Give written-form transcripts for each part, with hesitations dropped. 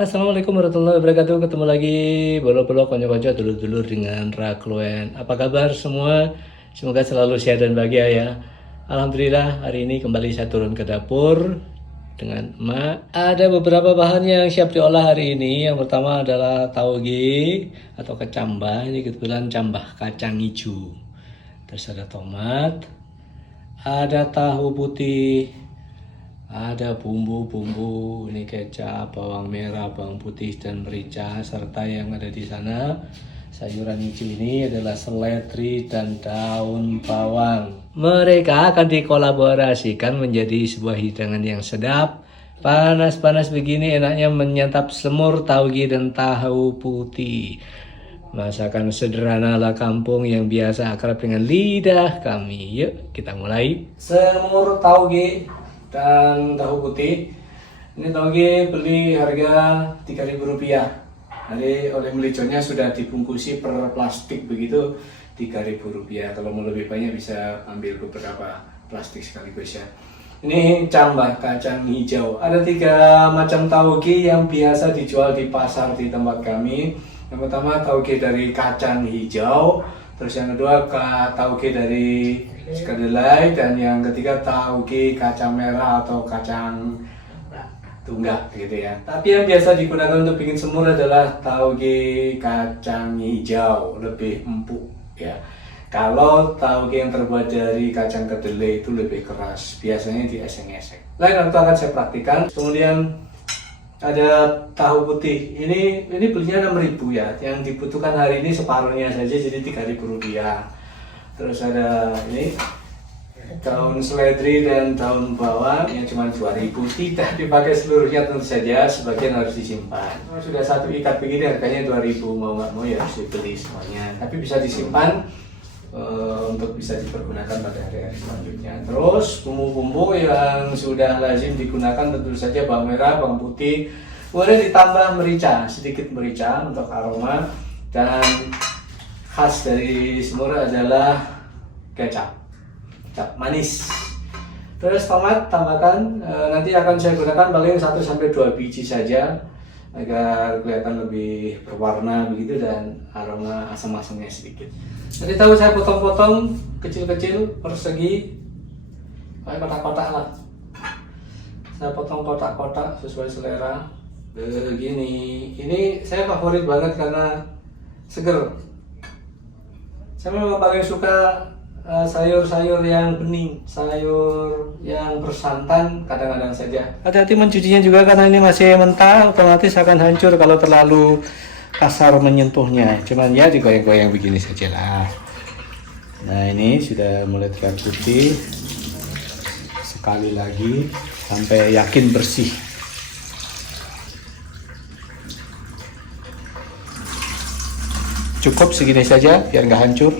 Assalamualaikum warahmatullahi wabarakatuh. Ketemu lagi bolo-bolo konco-konco dulur-dulur dengan Rakluen. Apa kabar semua? Semoga selalu sehat dan bahagia ya. Alhamdulillah hari ini kembali saya turun ke dapur dengan emak. Ada beberapa bahan yang siap diolah hari ini. Yang pertama adalah tauge atau kecambah. Ini kebetulan cambah kacang hijau. Terus ada tomat, ada tahu putih, ada bumbu-bumbu, ini kecap, bawang merah, bawang putih, dan merica, serta yang ada di sana. Sayuran hijau ini adalah seledri dan daun bawang. Mereka akan dikolaborasikan menjadi sebuah hidangan yang sedap. Panas-panas begini enaknya menyantap semur, tauge, dan tahu putih. Masakan sederhana ala kampung yang biasa akrab dengan lidah kami. Yuk kita mulai. Semur tauge dan tahu putih. Ini tauge beli harga Rp3.000. Nanti oleh melijonya sudah dibungkusi per plastik begitu Rp3.000. Kalau mau lebih banyak bisa ambil beberapa plastik sekaligus ya. Ini cambah kacang hijau. Ada 3 macam tauge yang biasa dijual di pasar di tempat kami. Yang pertama tauge dari kacang hijau, terus yang kedua tauge dari kedelai, dan yang ketiga tauge kacang merah atau kacang tunggak gitu ya. Tapi yang biasa digunakan untuk bikin semur adalah tauge kacang hijau, lebih empuk ya. Kalau tauge yang terbuat dari kacang kedelai itu lebih keras, biasanya dieseng-eseng. Lain waktu akan saya praktikan. Kemudian ada tahu putih. Ini belinya 6.000 ya. Yang dibutuhkan hari ini separuhnya saja, jadi Rp3.000. Terus ada ini daun seledri dan daun bawang yang cuma 2.000. Tidak dipakai seluruhnya tentu saja, sebagian harus disimpan. Sudah satu ikat begini harganya 2.000, mau nggak mau ya harus dibeli semuanya. Tapi bisa disimpan untuk bisa dipergunakan pada hari-hari selanjutnya. Terus bumbu-bumbu yang sudah lazim digunakan tentu saja bawang merah, bawang putih, kemudian ditambah merica, sedikit merica untuk aroma, dan khas dari semur adalah kecap manis. Terus tomat tambahkan, nanti akan saya gunakan paling 1-2 biji saja agar kelihatan lebih berwarna begitu dan aroma asam-asamnya sedikit. Jadi tahu saya potong-potong kecil-kecil persegi, kayak kotak-kotak lah. Saya potong kotak-kotak sesuai selera. Begini, ini saya favorit banget karena seger. Saya memang paling suka sayur-sayur yang bening, sayur yang bersantan kadang-kadang saja. Hati-hati mencucinya juga karena ini masih mentah, otomatis akan hancur kalau terlalu kasar menyentuhnya. Cuman ya digoyang-goyang begini saja lah. Nah ini sudah mulai terlihat putih. Sekali lagi sampai yakin bersih. Cukup segini saja biar nggak hancur.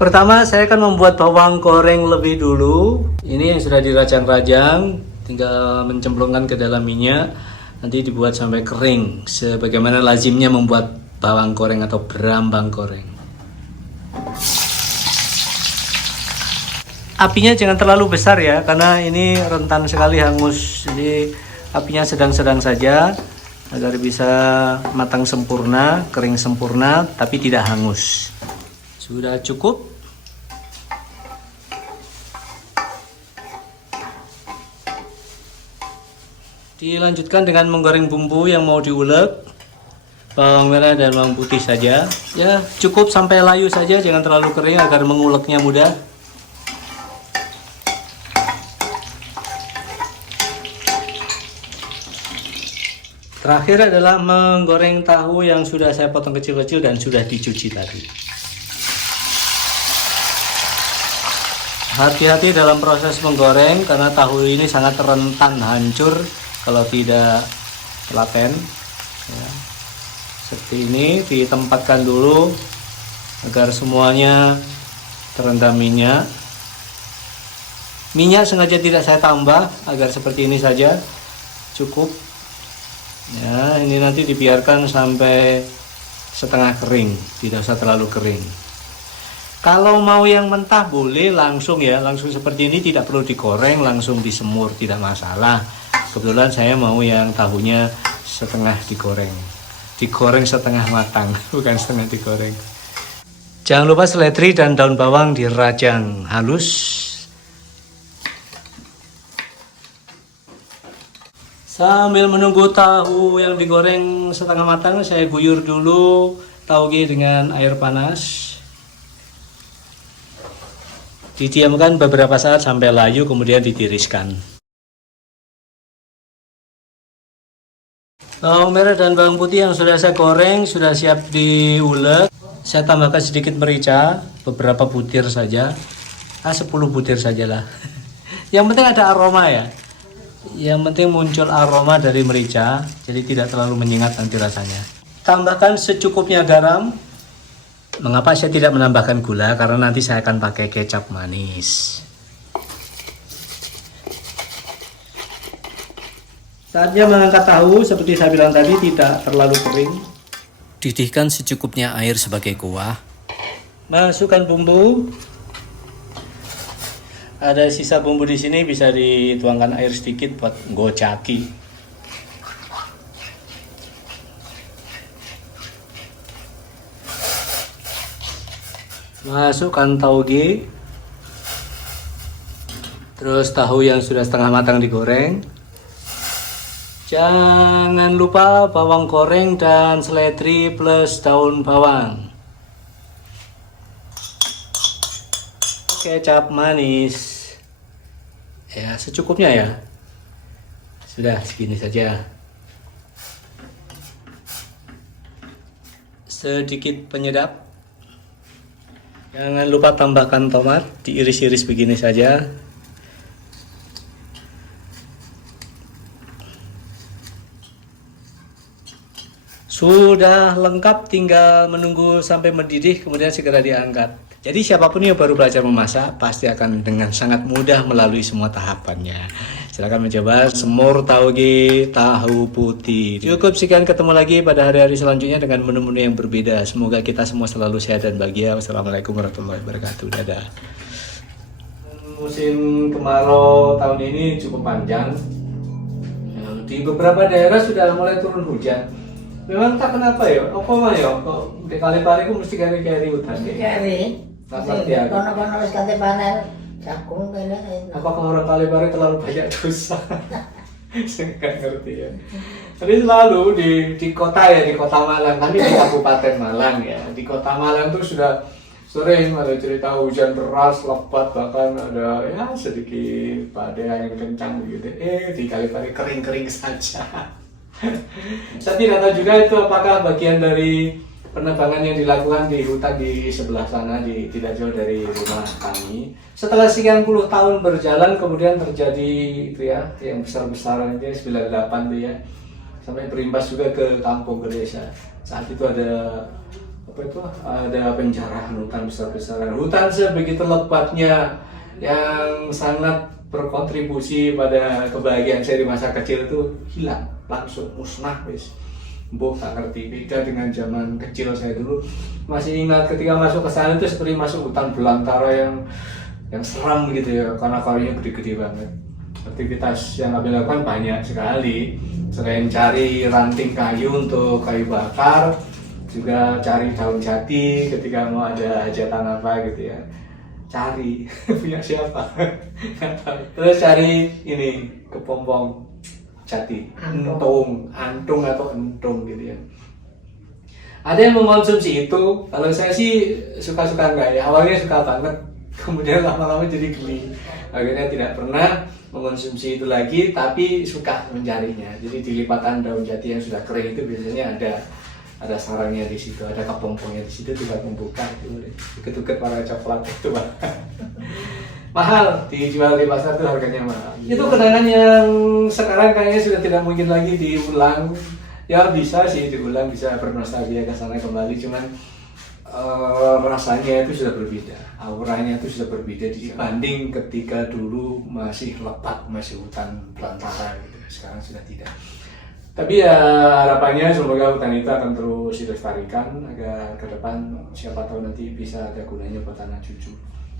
Pertama saya akan membuat bawang goreng lebih dulu. Ini yang sudah dirajang-rajang, tinggal mencemplungkan ke dalam minyak. Nanti dibuat sampai kering, sebagaimana lazimnya membuat bawang goreng atau berambang goreng. Apinya jangan terlalu besar ya, karena ini rentan sekali hangus. Jadi apinya sedang-sedang saja agar bisa matang sempurna, kering sempurna, tapi tidak hangus. Sudah cukup. Dilanjutkan dengan menggoreng bumbu yang mau diulek. Bawang merah dan bawang putih saja. Ya, cukup sampai layu saja, jangan terlalu kering agar menguleknya mudah. Terakhir adalah menggoreng tahu yang sudah saya potong kecil-kecil dan sudah dicuci tadi. Hati-hati dalam proses menggoreng karena tahu ini sangat rentan hancur kalau tidak telaten ya. Seperti ini ditempatkan dulu agar semuanya terendam minyak. Minyak sengaja tidak saya tambah agar seperti ini saja cukup ya. Ini nanti dibiarkan sampai setengah kering, tidak usah terlalu kering. Kalau mau yang mentah boleh langsung ya, langsung seperti ini, tidak perlu digoreng, langsung disemur, tidak masalah. Kebetulan saya mau yang tahunya setengah digoreng. Digoreng setengah matang, bukan setengah digoreng. Jangan lupa seledri dan daun bawang dirajang halus. Sambil menunggu tahu yang digoreng setengah matang, saya guyur dulu tauge dengan air panas. Didiamkan beberapa saat sampai layu, kemudian ditiriskan. Bawang merah dan bawang putih yang sudah saya goreng sudah siap diulek. Saya tambahkan sedikit merica, beberapa butir saja, 10 butir sajalah. Yang penting ada aroma ya. Yang penting muncul aroma dari merica, jadi tidak terlalu menyengat nanti rasanya. Tambahkan secukupnya garam. Mengapa saya tidak menambahkan gula? Karena nanti saya akan pakai kecap manis. Saatnya mengangkat tahu, seperti saya bilang tadi, tidak terlalu kering. Didihkan secukupnya air sebagai kuah. Masukkan bumbu. Ada sisa bumbu di sini, bisa dituangkan air sedikit buat gocaki. Masukkan tauge. Terus tahu yang sudah setengah matang digoreng. Jangan lupa bawang goreng dan seledri plus daun bawang. Kecap manis. Ya, secukupnya ya. Sudah segini saja. Sedikit penyedap. Jangan lupa tambahkan tomat, diiris-iris begini saja. Sudah lengkap, tinggal menunggu sampai mendidih, kemudian segera diangkat. Jadi siapapun yang baru belajar memasak pasti akan dengan sangat mudah melalui semua tahapannya. Silakan mencoba semur tauge tahu putih. Cukup, sekian, ketemu lagi pada hari-hari selanjutnya dengan menu-menu yang berbeda. Semoga kita semua selalu sehat dan bahagia. Wassalamualaikum warahmatullahi wabarakatuh. Dadah. Musim kemarau tahun ini cukup panjang. Di beberapa daerah sudah mulai turun hujan. Memang tak kenapa ya, apa mah ya, kok di Kalipari ku mesti kari-kari hutan ya? Kari. Tak ngerti aku. Kono-kono wis kate panen jagung kene. Apakah orang Kalipari terlalu banyak dosa? Saya nggak ngerti ya. Jadi selalu di kota ya, di kota Malang, kami di Kabupaten Malang ya. Di kota Malang tuh sudah sering ada cerita hujan deras, lebat, bahkan ada ya sedikit badai yang kencang gitu. Di Kalipari kering-kering saja. Saya tidak tahu juga itu apakah bagian dari penebangan yang dilakukan di hutan di sebelah sana, tidak jauh dari rumah kami. Setelah sekian puluh tahun berjalan, kemudian terjadi itu ya, yang besar-besaran itu 98 tuh ya, sampai berimbas juga ke kampung, ke desa. Saat itu ada ada penjarahan hutan besar-besaran. Hutan sebegitu lebatnya yang sangat berkontribusi pada kebahagiaan saya di masa kecil itu hilang, langsung musnah wis. Mbok tak ngerti, beda dengan zaman kecil saya dulu. Masih ingat ketika masuk ke sana itu seperti masuk hutan belantara yang seram gitu ya, karena kayunya gede-gede banget. Aktivitas yang kami lakukan banyak sekali. Selain cari ranting kayu untuk kayu bakar, juga cari daun jati ketika mau ada hajatan apa gitu ya. Cari punya siapa terus cari ini kepompong jati, antung atau entung gitu ya. Ada yang mengkonsumsi itu. Kalau saya sih suka-suka enggak ya, awalnya suka banget, kemudian lama-lama jadi geli, akhirnya tidak pernah mengkonsumsi itu lagi, tapi suka mencarinya. Jadi di lipatan daun jati yang sudah kering itu biasanya ada sarangnya di situ, ada kepompongnya di situ, tinggal membuka itu, uket-uket warna coklat itu mahal, dijual di pasar itu harganya mahal. Itu kenangan yang sekarang kayaknya sudah tidak mungkin lagi diulang. Ya bisa sih diulang, bisa bernostalgia ke sana kembali, cuman rasanya itu sudah berbeda, auranya itu sudah berbeda dibanding ketika dulu masih lebat, masih hutan belantara gitu. Sekarang sudah tidak. Tapi ya harapannya semoga hutan itu akan terus dilestarikan agar ke depan siapa tahu nanti bisa ada gunanya buat anak cucu.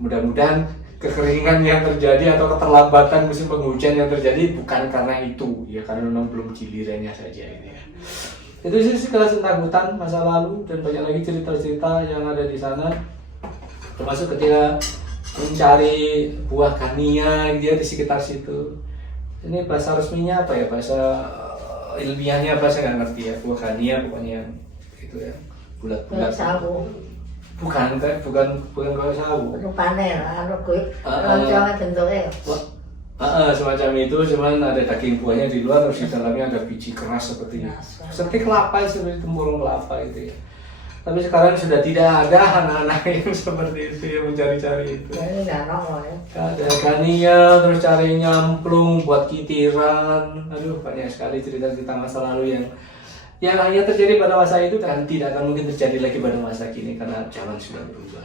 Mudah-mudahan kekeringan yang terjadi atau keterlambatan musim penghujan yang terjadi bukan karena itu, ya karena memang belum gilirannya saja ini ya. Itu sih sekilas tentang hutan masa lalu dan banyak lagi cerita-cerita yang ada di sana. Termasuk ketika mencari buah kania dia di sekitar situ. Ini bahasa resminya apa ya, bahasa ilmiahnya apa saya nggak ngerti ya, buah kania pokoknya itu ya, bulat-bulat. Sawu. Bukan kalau sawu. Rupane anu kuwi lonjong bentuke. Semacam itu, cuman ada daging buahnya di luar, terus di dalamnya ada biji keras seperti seperti kelapa, seperti tempurung kelapa itu ya. Tapi sekarang sudah tidak ada anak-anak yang seperti itu yang mencari-cari itu. Ini nggak nongol ya. Ada kania, terus cari nyamplung buat kitiran. Aduh, banyak sekali cerita-cerita masa lalu yang hanya terjadi pada masa itu dan tidak akan mungkin terjadi lagi pada masa kini karena zaman sudah berubah.